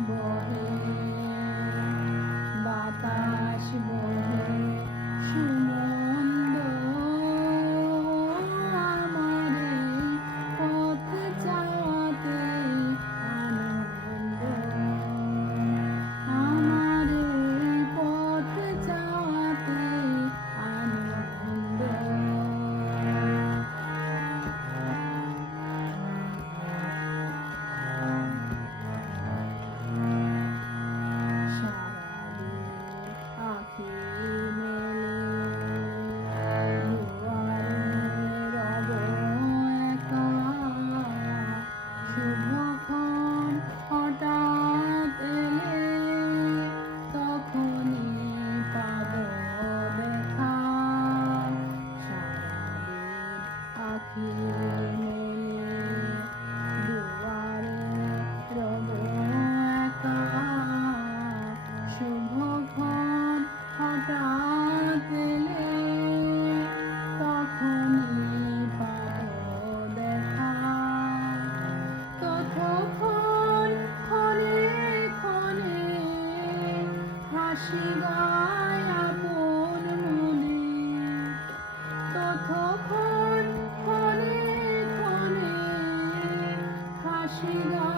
বহে বাতাস বহে সুমন্দ আমার এই পথ চাওয়াতে আনন্দ আমার এই পথ চাওয়াতে আনন্দ আখি মেলে দুয়ারে রব একা শুভক্ষণ হঠাৎ এলে তখনই পাব দেখা সারাদিন আখি মেলে দুয়ারে রব একা শুভক্ষণ হঠাৎ এলে তখনই পাব দেখা ততক্ষণ ক্ষণে ক্ষণে হাসি গায় আপন মনে ততক্ষণ ক্ষণে ক্ষণে হাসি গায়